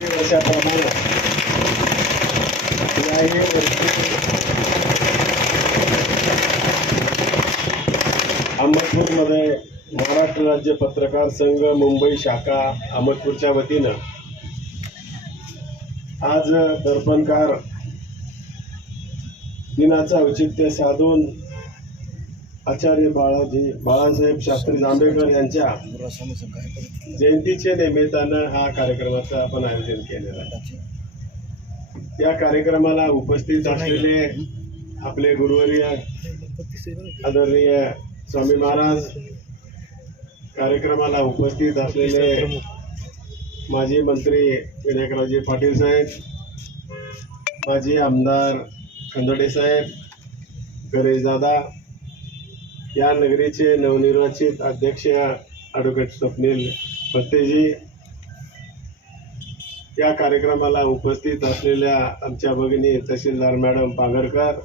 वर्षाप्रमाणे याही वर्षी अहमदपूरमध्ये महाराष्ट्र राज्य पत्रकार संघ मुंबई शाखा अहमदपूरच्या वतीनं आज दर्पणकार दिनाचं औचित्य साधून आचार्य बाळासाहेब शास्त्री जांभेकर यांच्या जयंतीच्या निमित्तानं हा कार्यक्रमाचं आपण आयोजन केलेलं आहे। या कार्यक्रमाला उपस्थित असलेले आपले गुरुवर्य आदरणीय स्वामी महाराज, कार्यक्रमाला उपस्थित असलेले माजी मंत्री विनायकरावजी पाटील साहेब, माजी आमदार खंदोडे साहेब, गणेश दादा, या नगरीचे नवनिर्वाचित अध्यक्ष ॲडव्होकेट स्वप्नील फत्तेजी, या कार्यक्रमाला उपस्थित असलेल्या आमच्या भगिनी तहसीलदार मॅडम पांगरकर,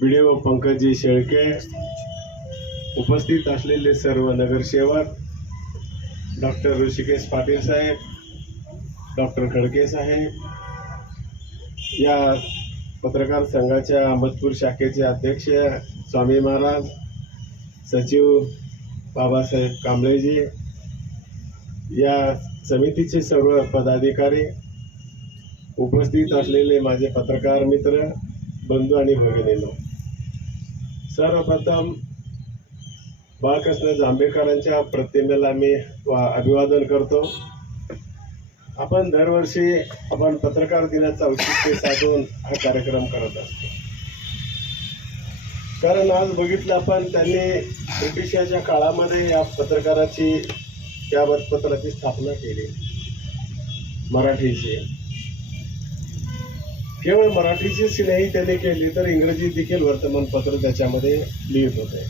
BDO पंकजी शेळके, उपस्थित असलेले सर्व नगरसेवक, डॉक्टर ऋषिकेश पाटील साहेब, डॉक्टर खडके साहेब, या पत्रकार संघाच्या अहमदपूर शाखेचे अध्यक्ष स्वामी महाराज, सचिव बाबासाहेब कांबळेजी, या समितीचे सर्व पदाधिकारी, उपस्थित असलेले माझे पत्रकार मित्र, बंधू आणि भगिनींनो, सर्वप्रथम बाळकृष्ण जांभेकरांच्या प्रतिमेला मी अभिवादन करतो। आपण दरवर्षी पत्रकार दिनाचं औचित्य साधून हा कार्यक्रम करत असतो, कारण आज बघितलं आपण त्यांनी ब्रिटिशाच्या काळामध्ये या पत्रकाराची, या वृत्तपत्राची स्थापना केली, मराठीची। केवळ मराठीचीच नाही त्यांनी केली, तर इंग्रजी देखील वर्तमानपत्र त्याच्यामध्ये लिहित होते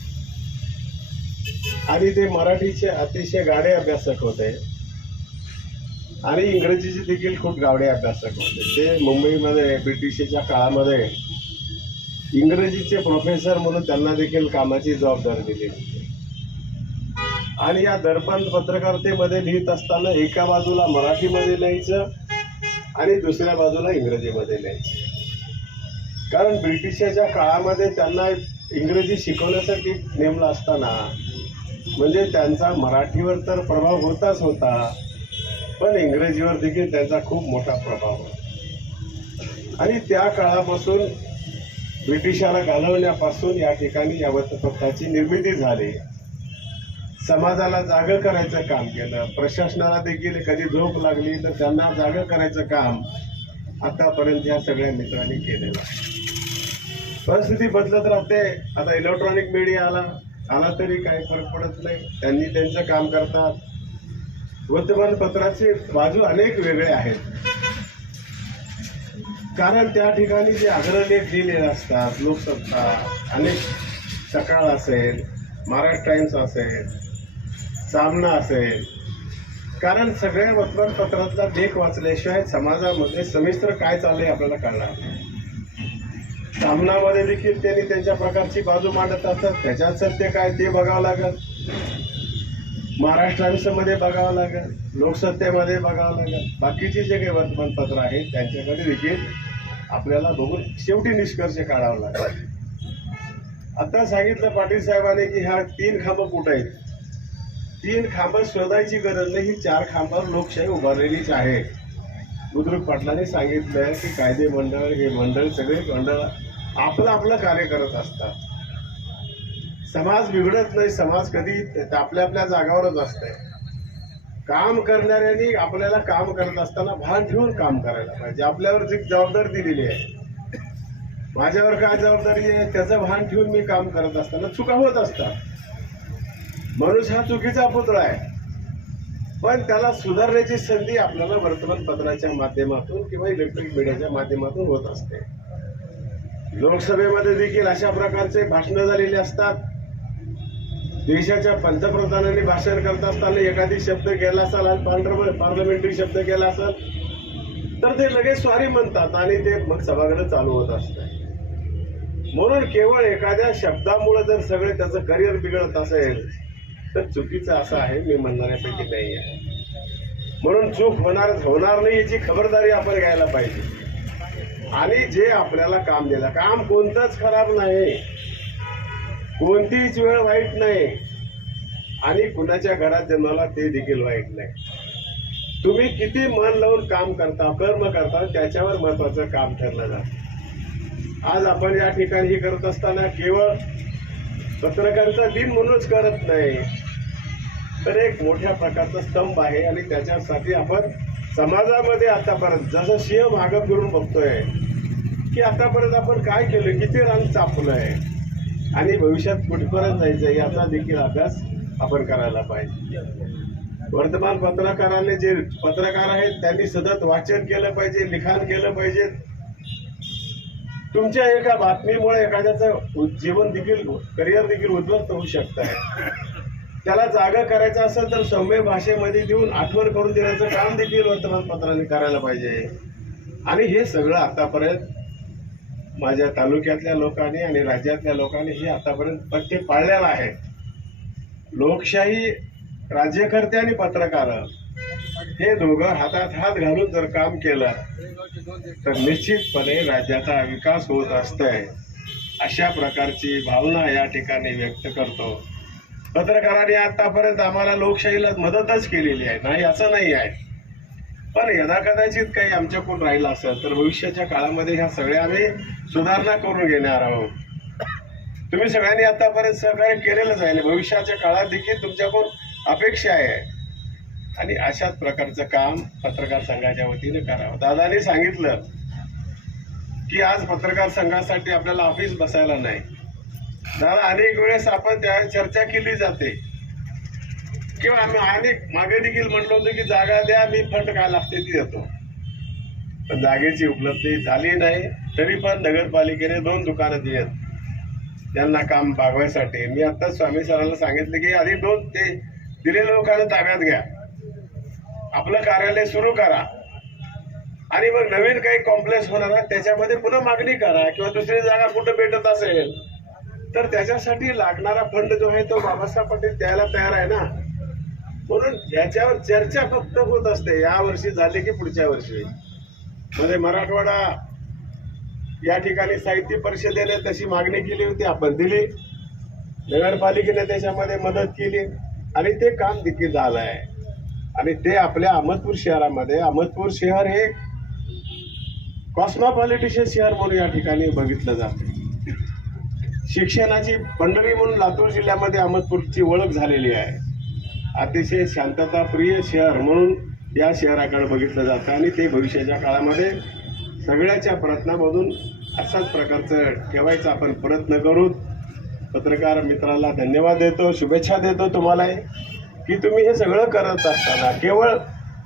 आणि ते मराठीचे अतिशय गाढे अभ्यासक होते आणि इंग्रजीचे देखील खूप गाढे अभ्यासक होते। ते मुंबईमध्ये ब्रिटिशच्या काळामध्ये इंग्रजीचे प्रोफेसर म्हणून त्यांना देखील कामाची जबाबदारी दिली होती आणि या दर्पण पत्रकारितेमध्ये लिहित असताना एका बाजूला मराठीमध्ये लिहायचं आणि दुसऱ्या बाजूला इंग्रजीमध्ये लिहायचं, कारण ब्रिटिशच्या काळामध्ये त्यांना इंग्रजी शिकवण्यासाठी नेमलं असताना म्हणजे त्यांचा मराठीवर तर प्रभाव होताच होता, पण इंग्रजीवर देखील त्यांचा खूप मोठा प्रभाव होता आणि त्या काळापासून ब्रिटिशाला घालवण्यापासून या ठिकाणी या वृत्तपत्राची निर्मिती झाली। समाजाला जागं करायचं काम केलं, प्रशासनाला देखील कधी झोप लागली तर त्यांना जागं करायचं काम आतापर्यंत या सगळ्या मित्रांनी केलेलं आहे। परिस्थिती बदलत राहते, आता इलेक्ट्रॉनिक मीडिया आला तरी काही फरक पडत नाही, त्यांनी त्यांचं काम करतात। वर्तमानपत्राचे बाजू अनेक वेगळे आहेत, कारण त्या ठिकाणी जे अग्रलेख लिहिलेले असतात, लोकसत्ता, अनेक सकाळ असेल, महाराष्ट्र टाइम्स असेल, सामना असेल, कारण सगळ्या वर्तमानपत्रातला लेख वाचल्याशिवाय समाजामध्ये सविस्तर काय चाललंय आपल्याला कळणार नाही। सामनामध्ये देखील त्यांनी त्यांच्या प्रकारची बाजू मांडत असतात, त्याच्यात सत्य काय ते बघावं लागेल, महाराष्ट्र टाइम्समध्ये बघावं लागेल, लोकसत्तेमध्ये बघावं लागेल, बाकीचे जे काही वर्तमानपत्र आहेत त्यांच्याकडे देखील आपल्याला बघून शेवटी निष्कर्ष काढावा लागेल। आता सांगितलं पाटील साहेबांनी की ह्या 3 खांब कुठे आहेत, 3 खांब शोधायची गरज नाही, ही 4 खांबावर लोकशाही उभारलेलीच आहे। बुद्रुक पाटलांनी सांगितलं की कायदे मंडळ, हे मंडळ, सगळे मंडळ आपलं कार्य करत असतात, समाज बिघडत नाही, समाज कधी आपल्या आपल्या जागावरच असतंय। काम करणाऱ्यांनी आपल्याला काम करत असताना भान ठेवून काम करायला पाहिजे, आपल्यावर जी जबाबदारी दिलेली आहे, माझ्यावर काय जबाबदारी आहे त्याचं भान ठेवून मी काम करत असताना चुका होत असतात। मनुष्य हा चुकीचा पुतळा आहे, पण त्याला सुधारण्याची संधी आपल्याला वर्तमानपत्राच्या माध्यमातून किंवा इलेक्ट्रॉनिक मीडियाच्या माध्यमातून होत असते। लोकसभेमध्ये देखील अशा प्रकारचे भाषणं झालेली असतात, देशाच्या पंतप्रधानांनी भाषण करत असताना एखादी शब्द गेला असेल आणि पार्लमेंटरी शब्द गेला असेल तर ते लगेच स्वारी म्हणतात आणि ते मग सभागृह चालू होत असतं। म्हणून केवळ एखाद्या शब्दामुळे जर सगळे त्याचं करिअर बिघडत असेल तर चुकीचं असं आहे, मी म्हणणाऱ्यापैकी नाही आहे। म्हणून चूक होणार नाही याची खबरदारी आपण घ्यायला पाहिजे. आणि जे आपल्याला काम दिलं, काम कोणतंच खराब नाही, कोणतीच वेळ वाईट नाही, आणि कुणाच्या घरात जन्माला ते देखील वाईट नाही. तुम्ही किती मन लावून काम करता, कर्म करता, त्याच्यावर महत्वाचं काम ठरलं जातं. आज आपण या ठिकाणी हे करत असताना केवळ पत्रकारिता दिन म्हणूनच करत नाही, तर एक मोठ्या प्रकारचा स्तंभ आहे. आणि त्याच्यासाठी आपण समाजामध्ये आतापर्यंत जसं सिंह मागं फिरून बघतोय की आतापर्यंत आपण काय केलं, किती रान चापलंय आणि भविष्यात कुठपर्यंत जायचं याचा देखील अभ्यास आपण करायला पाहिजे. वर्तमान पत्रकारांनी जे पत्रकार आहेत त्यांनी सतत वाचन केलं पाहिजे, लिखाण केलं पाहिजे. तुमच्या एका बातमीमुळे एखाद्याचं जीवन देखील, करिअर देखील उद्ध्वस्त होऊ शकत आहे. त्याला जागा करायचं असेल तर सौम्य भाषेमध्ये देऊन आठवण करून देण्याचं काम देखील वर्तमानपत्रांनी करायला पाहिजे. आणि हे सगळं आतापर्यंत माझ्या तालुक्यातल्या लोकांनी आणि राज्यातल्या लोकांनी हे आतापर्यंत पथ्य पाळलेलं आहे. लोकशाही, राज्यकर्ते आणि पत्रकार हे दोघं हातात हात घालून जर काम केलं तर निश्चितपणे राज्याचा विकास होत असतोय. अशा प्रकारची भावना या ठिकाणी व्यक्त करतो. पत्रकारांनी आतापर्यंत आम्हाला लोकशाहीला मदतच केलेली आहे, नाही असं नाही आहे. पण यदा कदाचित काही आमच्याकडून राहिलं असेल तर भविष्याच्या काळामध्ये ह्या सगळ्या आम्ही सुधारणा करून घेणार आहोत. तुम्ही सगळ्यांनी आतापर्यंत सहकार्य केलेलंच आहे, भविष्याच्या काळात देखील तुमच्याकडून अपेक्षा आहे. आणि अशाच प्रकारचं काम पत्रकार संघाच्या वतीने करावं. दादाने सांगितलं की आज पत्रकार संघासाठी आपल्याला ऑफिस बसायला नाही. दादा, अनेक वेळेस आपण त्या चर्चा केली जाते किंवा आम्ही अनेक मागे देखील म्हटलं होतं की जागा द्या, मी फंड काय लागते ती देतो. पण जागेची उपलब्धी झाली नाही. तरी पण नगरपालिकेने 2 दुकानं दिलेत त्यांना काम भागवायसाठी. मी आत्ताच स्वामी सरांना सांगितलं की आधी 2 ते दिलेल्या लोकांना ताब्यात घ्या, आपलं कार्यालय सुरू करा, आणि मग नवीन काही कॉम्प्लेक्स होणार आहे त्याच्यामध्ये पुन्हा मागणी करा, किंवा दुसरी जागा कुठं भेटत असेल तर त्याच्यासाठी लागणारा फंड जो आहे तो बाबासाहेब पाटील द्यायला तयार आहे ना. म्हणून याच्यावर चर्चा फक्त होत असते, या वर्षी झाली की पुढच्या वर्षी. मध्ये मराठवाडा या ठिकाणी साहित्य परिषदेने तशी मागणी केली होती, आपण दिली. नगरपालिकेने त्याच्यामध्ये मदत केली आणि ते काम देखील झालं आहे. आणि ते आपल्या अहमदपूर शहरामध्ये, अहमदपूर शहर हे कॉस्मोपॉलिटिशियन शहर म्हणून या ठिकाणी बघितलं जातं. शिक्षणाची पंढरी म्हणून लातूर जिल्ह्यामध्ये अहमदपूरची ओळख झालेली आहे. अतिशय शांतताप्रिय शहर म्हणून या शहराकडे बघितलं जातं. आणि ते भविष्याच्या काळामध्ये सगळ्याच्या प्रयत्नामधून अशाच प्रकारचं ठेवायचा आपण प्रयत्न करू. पत्रकार मित्राला धन्यवाद देतो, शुभेच्छा देतो तुम्हाला की तुम्ही हे सगळं करत असताना केवळ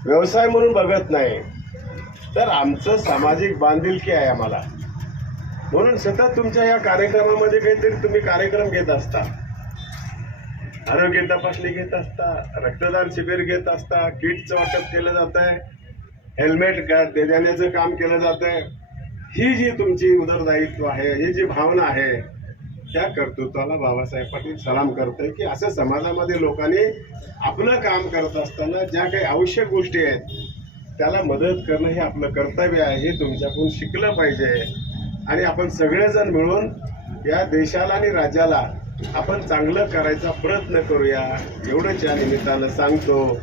व्यवसाय म्हणून बघत नाही, तर आमचं सामाजिक बांधिलकी आहे आम्हाला. म्हणून सतत तुमच्या या कार्यक्रमामध्ये काहीतरी तुम्ही कार्यक्रम घेत असता, आरोग्य तपासणी घेत असता, रक्तदान शिबिर घेत असता, किटचं वाटप केलं जात आहे, हेल्मेट देण्याचं काम केलं जात आहे. ही जी तुमची उत्तरदायित्व आहे, ही जी भावना आहे, त्या कर्तृत्वाला बाबासाहेब पाटील सलाम करतोय की असं समाजामध्ये लोकांनी आपलं काम करत असताना ज्या काही आवश्यक गोष्टी आहेत त्याला मदत करणं हे आपलं कर्तव्य आहे. हे तुमच्याकडून शिकलं पाहिजे. आणि आपण सगळेजण मिळून या देशाला आणि राज्याला आपण चांगलं करायचा प्रयत्न करूया, एवढंच या निमित्तानं सांगतो.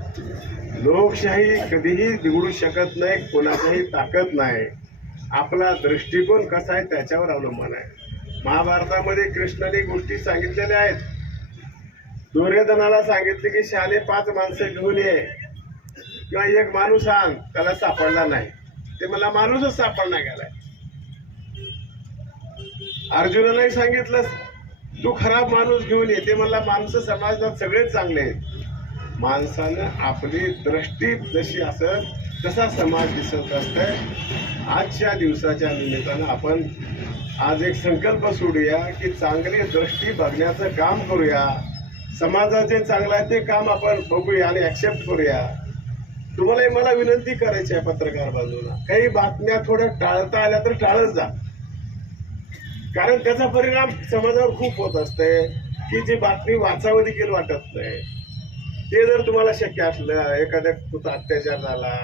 लोकशाही कधीही बिघडू शकत नाही, कोणाचाही ताकद नाही. आपला दृष्टिकोन कसा आहे त्याच्यावर अवलंबून आहे. महाभारतामध्ये कृष्णाने गोष्टी सांगितलेल्या आहेत. दुर्योधनाला सांगितले की शाले 5 माणसं घेऊन ये, किंवा 1 माणूस आण, त्याला सापडला नाही, ते मला माणूसच सापडला गेलाय. अर्जुनालाही सांगितलं तू खराब माणूस घेऊन ये, ते मला माणसं समाजात सगळेच चांगले आहेत. माणसानं आपली दृष्टी जशी असेल तसा समाज दिसत असतंय. आजच्या दिवसाच्या निमित्तानं आपण आज एक संकल्प सोडूया की चांगली दृष्टी बघण्याचं काम करूया. समाजात जे चांगलं आहे ते काम आपण बघूया आणि ऍक्सेप्ट करूया. तुम्हाला मला विनंती करायची आहे पत्रकार बांधूंना, काही बातम्या थोड्या टाळता आल्या तर टाळत जा, कारण त्याचा परिणाम समाजावर खूप होत असते की जी बातमी वाचावं देखील वाटत नाही. ते जर तुम्हाला शक्य असलं, एखाद्या कुठं अत्याचार झाला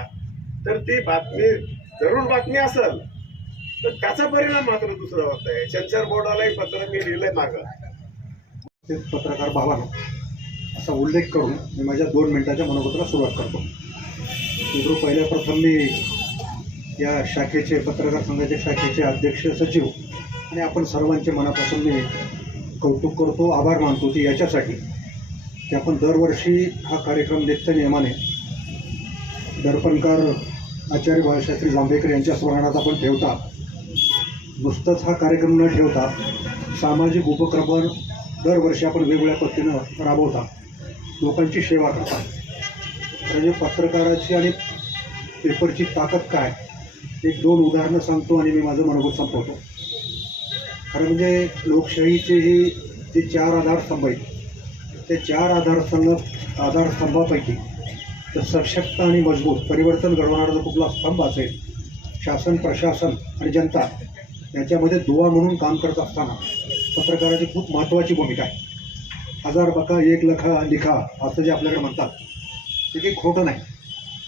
तर ती बातमी जरूर बातमी असेल, तर त्याचा परिणाम मात्र दुसरा होत आहे. सेन्सर बोर्डालाही पत्र मी लिहिलंय मागं. ते पत्रकार भावानो असा उल्लेख करून मी माझ्या 2 मिनिटाच्या मनोगताला सुरुवात करतो. मित्रो, पहिल्या प्रथम मी या शाखेचे, पत्रकार संघाच्या शाखेचे अध्यक्ष, सचिव आणि आपण सर्वांचे मनापासून मी कौतुक करतो, आभार मानतो की याच्यासाठी की आपण दरवर्षी हा कार्यक्रम नित्य नियमाने दर्पणकार आचार्य बाळशास्त्री जांभेकर यांच्या स्मरणात आपण ठेवता. नुसतंच हा कार्यक्रम न ठेवता सामाजिक उपक्रम दरवर्षी आपण वेगवेगळ्या पद्धतीनं राबवता, लोकांची सेवा करता. म्हणजे पत्रकाराची आणि पेपरची ताकद काय, 1-2 उदाहरणं सांगतो आणि मी माझं मनोगत संपवतो. खरं म्हणजे लोकशाहीचे हे जे 4 आधारस्तंभ आहेत, त्या 4 आधारस्तंभापैकी तर सशक्त आणि मजबूत परिवर्तन घडवणारा जो कुठला स्तंभ असेल, शासन, प्रशासन आणि जनता याच्यामध्ये दुवा म्हणून काम करत असताना पत्रकाराची खूप महत्त्वाची भूमिका आहे. 1000 बका 1 लखा लिखा असं जे आपल्याकडे म्हणतात ते काही खोटं नाही.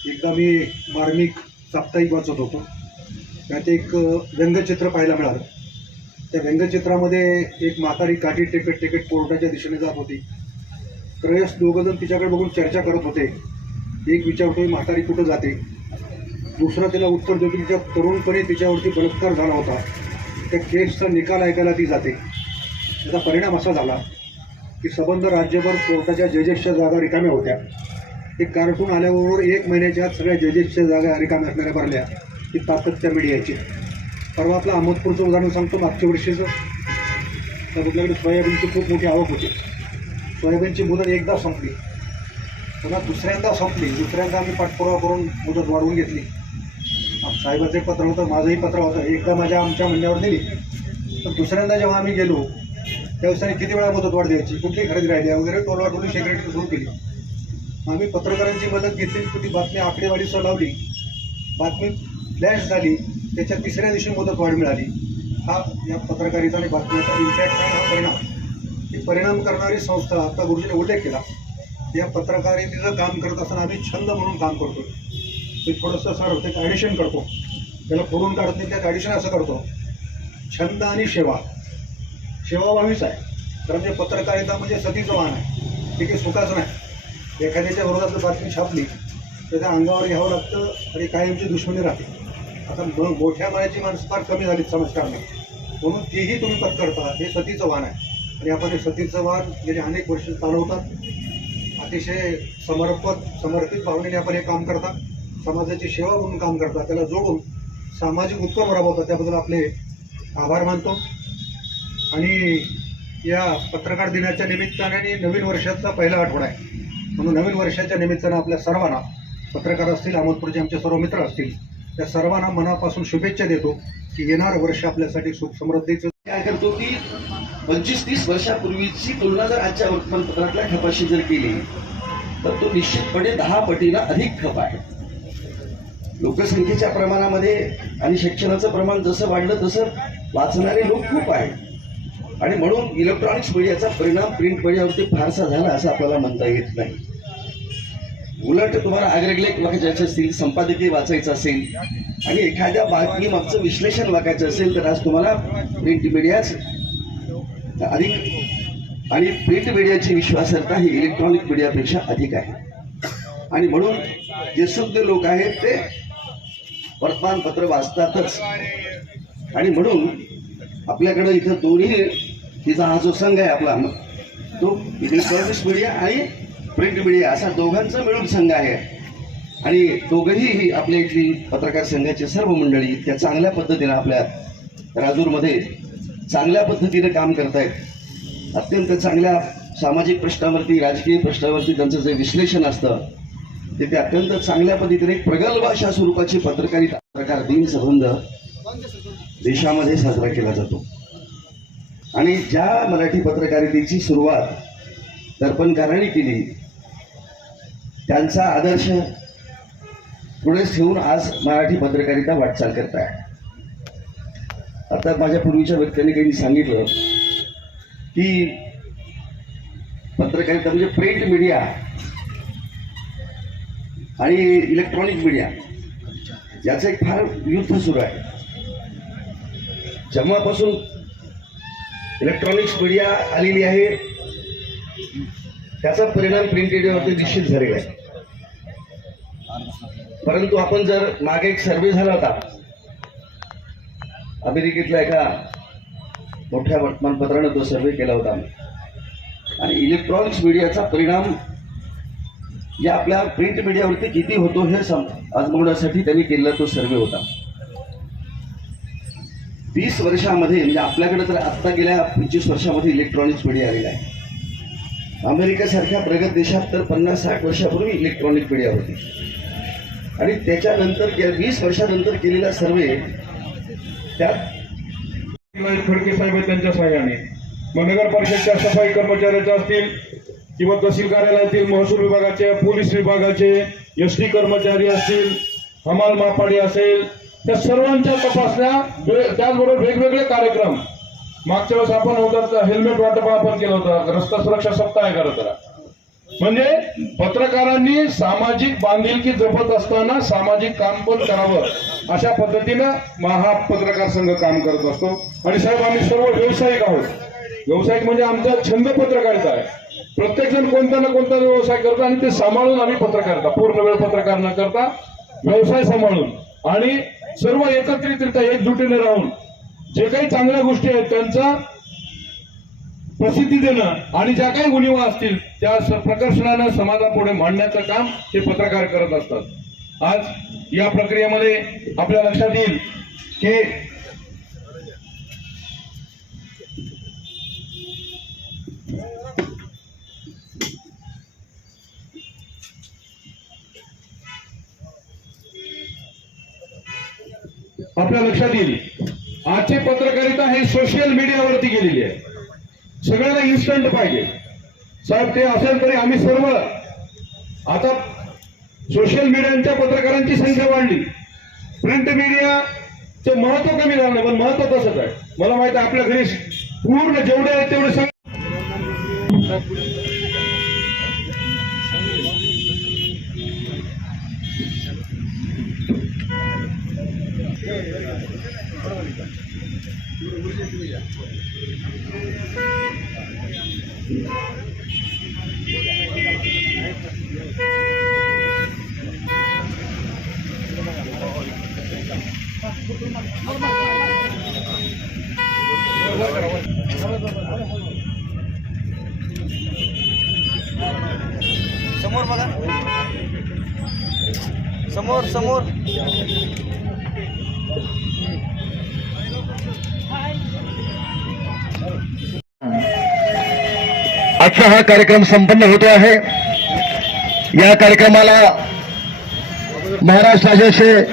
एकदा मी मार्मिक साप्ताहिक वाचत होतो, त्यात एक व्यंगचित्र पाहायला मिळालं. त्या व्यंगचित्रामध्ये एक म्हातारी काठी टेकत टेकत कोर्टाच्या दिशेने जात होती. त्रयस दोघंजण तिच्याकडे बघून चर्चा करत होते. एक विचारतोय म्हातारी कुठं जाते, दुसरा तिला उत्तर देतो तिच्या तरुणपणी तिच्यावरती बलात्कार झाला होता, त्या केसचा निकाल ऐकायला ती जाते. त्याचा परिणाम असा झाला की संबंध राज्यभर कोर्टाच्या जजेसच्या जागा रिकाम्या होत्या. एक कार्टून आल्याबरोबर 1 महिन्याच्या आत सगळ्या जजेसच्या जागा रिकाम्या असणाऱ्या भरल्या. ही ताकद त्या मीडियाची. परवा आपलं अहमदपूरचं उदाहरण सांगतो. मागच्या वर्षीचं तर कुठल्याकडे सोयाबीनची खूप मोठी आवक होती. सोयाबीनची मुदत एकदा संपली, पुन्हा दुसऱ्यांदा संपली. दुसऱ्यांदा आम्ही पाठपुरावा करून मुदत वाढवून घेतली. साहेबाचं एक पत्र होतं, माझंही पत्र होतं. एकदा आमच्या म्हणण्यावर दिली, तर दुसऱ्यांदा जेव्हा आम्ही गेलो त्यावेळेस त्यांनी किती वेळा मुदत वाढ द्यायची, कुठली खरेदी राहिली वगैरे टोलवाटोली सेक्रेटरी सुरू केली. आम्ही पत्रकारांची मदत घेतली, कुठली बातमी आकडेवारीसह लावली, बातमी फ्लॅश झाली, त्याच्या 3ऱ्या दिवशी मुदत वाढ मिळाली. हा या पत्रकारिता आणि बातम्याचा इम्पॅक्ट आहे. हा परिणाम, ही परिणाम करणारी संस्था, आता गुरुजीने उल्लेख केला, या पत्रकारितेचं काम करत असताना आम्ही छंद म्हणून काम करतो. ते थोडंसं सर होतं, एक ॲडिशन करतो, त्याला फोडून काढत नाही, त्यात ॲडिशन असं करतो, छंद आणि सेवा. सेवाभावीच आहे. कारण ते पत्रकारिता म्हणजे सतीचं वाहन आहे, ते काही सुखाचं नाही. एखाद्याच्या विरोधात बातमी छापली त्याच्या अंगावर घ्यावं लागतं आणि कायमची दुश्मनी राहते. आता मोठ्या मायाची माणसं फार कमी झालीत समाजकारणे, म्हणून तेही तुम्ही पत्करता. हे सतीचं वाहन आहे आणि आपण हे सतीचं वाहन गेले अनेक वर्ष चालवतात. अतिशय समर्पित भावनेने आपण हे काम करता, समाजाची सेवा म्हणून काम करता, त्याला जोडून सामाजिक उपक्रम राबवतात. त्याबद्दल आपले आभार मानतो. आणि या पत्रकार दिनाच्या निमित्ताने आणि नवीन वर्षाचा पहिला आठवडा आहे, म्हणून नवीन वर्षाच्या निमित्तानं आपल्या सर्वांना, पत्रकार असतील, अहमदपूरचे आमचे सर्व मित्र असतील, त्या सर्वांना मनापासून शुभेच्छा देतो की येणारं वर्ष आपल्यासाठी सुख समृद्धीचं. काय करतो की 25-30 वर्षापूर्वीची तुलना जर आजच्या वर्तमानपत्रातल्या खपाशी जर केली तर तो निश्चितपणे 10 पटीला अधिक खप आहे. लोकसंख्येच्या प्रमाणामध्ये आणि शिक्षणाचं प्रमाण जसं वाढलं तसं वाचणारे लोक खूप आहेत आणि म्हणून इलेक्ट्रॉनिक्स मीडियाचा परिणाम प्रिंट मीडियावरती फारसा झाला असं आपल्याला म्हणता येत नाही. उलट तुम्हाला आग्रलेख वाचायचे असतील, संपादकीय वाचायचं असेल आणि एखाद्या बातमी मागचं विश्लेषण वाचायचं असेल तर आज तुम्हाला प्रिंट मीडियाच अधिक, आणि प्रिंट मीडियाची विश्वासार्हता ही इलेक्ट्रॉनिक मीडियापेक्षा अधिक आहे. आणि म्हणून जे शुद्ध लोक आहेत ते वर्तमानपत्र वाचतातच. आणि म्हणून आपल्याकडं इथं दोन्ही तिचा हा जो संघ आहे आपला, तो इलेक्ट्रॉनिक्स मीडिया आणि प्रिंट मीडिया असा दोघांचा मिळून संघ आहे. आणि दोघंही आपल्या इथली पत्रकार संघाची सर्व मंडळी इतक्या चांगल्या पद्धतीनं आपल्या राजूरमध्ये चांगल्या पद्धतीनं काम करतायत. अत्यंत चांगल्या सामाजिक प्रश्नावरती, राजकीय प्रश्नावरती त्यांचं जे विश्लेषण असतं ते अत्यंत चांगल्या पद्धतीने एक प्रगल्भ अशा स्वरूपाची पत्रकारिता, पत्रकार दिन संबंध देशामध्ये साजरा केला जातो. आणि ज्या मराठी पत्रकारितेची सुरुवात दर्पणकारांनी केली त्यांचा आदर्श पुढे ठेवून आज मराठी पत्रकारिता वाटचाल करत आहे. आता माझ्या पूर्वीच्या व्यक्तींनी काही सांगितलं की पत्रकारिता म्हणजे प्रिंट मीडिया आणि इलेक्ट्रॉनिक मीडिया याचं एक फार युद्ध सुरू आहे. जेव्हापासून इलेक्ट्रॉनिक्स मीडिया आलेली आहे त्याचा परिणाम प्रिंट मीडियावरती निश्चित झालेला आहे. परंतु आपण जर मागे एक सर्वे झाला होता अमेरिकेतल्या एका मोठ्या वर्तमानपत्रानं तो सर्वे केला होता आणि इलेक्ट्रॉनिक्स मीडियाचा परिणाम या आपल्या प्रिंट मीडियावरती किती होतो हे आजमावण्यासाठी त्यांनी केलेला तो सर्वे होता. 20 वर्षामध्ये म्हणजे आपल्याकडे तर आत्ता गेल्या 25 वर्षामध्ये इलेक्ट्रॉनिक्स मीडिया आलेला आहे. अमेरिकेसारख्या प्रगत देशात तर 50-60 वर्षापूर्वी इलेक्ट्रॉनिक मीडिया होती आणि त्याच्यानंतर 20 वर्षानंतर केलेला सर्वे त्यात खडके साहेब त्यांच्या सहाय्याने मग नगर परिषदच्या सफाई कर्मचाऱ्याच्या असतील किंवा तहसील कार्यालयातील महसूल विभागाचे, पोलीस विभागाचे, एसटी कर्मचारी असतील, हमाल मापाडी असेल, त्या सर्वांच्या तपासण्या, त्याचबरोबर वेगवेगळे कार्यक्रम. मागच्या वेळेस आपण होता हेल्मेट वाटप आपण केलं होतं, रस्ता सुरक्षा सप्ताह आहे खरं तर. म्हणजे पत्रकारांनी सामाजिक बांधिलकी जपत असताना सामाजिक काम पण करावं अशा पद्धतीनं हा पत्रकार संघ काम करत असतो. आणि साहेब आम्ही सर्व व्यावसायिक आहोत. व्यावसायिक म्हणजे आमचा छंद पत्रकारिता आहे. प्रत्येक जण कोणता ना कोणता व्यवसाय करतो आणि ते सांभाळून आम्ही पत्रकारिता, पूर्ण वेळ पत्रकार न करता व्यवसाय सांभाळून आणि सर्व एकत्रितरित्या एकजुटीने राहून जे काही चांगल्या गोष्टी आहेत त्यांचा प्रसिद्धी देणं आणि ज्या काही उणिवा असतील त्या प्रकर्षणानं समाजापुढे मांडण्याचं काम हे पत्रकार करत असतात. आज या प्रक्रियेमध्ये आपल्या लक्षात येईल की आजची पत्रकारिता ही सोशल मीडियावरती गेलेली आहे. सगळ्यांना इन्स्टंट पाहिजे. साहेब ते असेल तरी आम्ही सर्व आता सोशल मीडियाच्या पत्रकारांची संख्या वाढली. प्रिंट मीडियाचे महत्व कमी झालं नाही पण महत्व तसंच आहे. मला माहिती आहे आपल्या घरी पूर्ण जेवढे आहेत तेवढे समोर बघा, समोर समोर. आजचा हा कार्यक्रम संपन्न होतो आहे. या कार्यक्रमाला महाराष्ट्र राज्याचे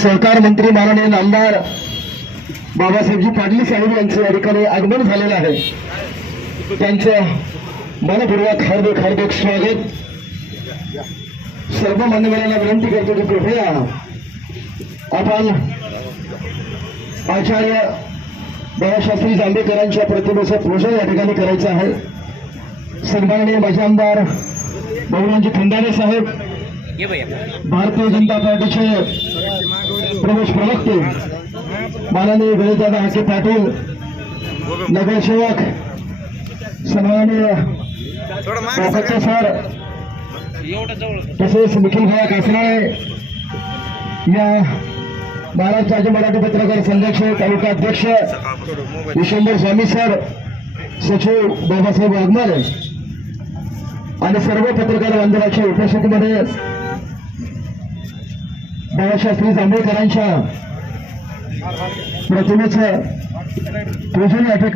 सहकार मंत्री माननीय नामदार बाबासाहेबजी पाटील साहेब यांचे या ठिकाणी आगमन झालेलं आहे. त्यांचं मनपूर्वक हार्दिक हार्दिक स्वागत. सर्व मान्यवरांना विनंती करतो की कृपया आपण आचार्य बाळाशास्त्री जांभेकरांच्या प्रतिमेचं पूजन या ठिकाणी करायचं आहे. सन्माननीय माजी आमदार बबनरावजी खंडारे साहेब, भारतीय जनता पार्टीचे प्रमुख प्रवक्ते माननीय गणेशदादा हाके पाटील, नगरसेवक सन्माननीय कोकटे सर, तसेच निखिल भाया कासराळे, या महाराष्ट्र राज्य मराठी पत्रकार संघाचे तालुका अध्यक्ष विश्वंभर स्वामी सर, सचिव बाबासाहेब वाघमारे आणि सर्व पत्रकार बांधवांच्या उपस्थितीमध्ये बाळाशास्त्री जांभेकरांच्या प्रतिमेचं पूजन या ठिकाणी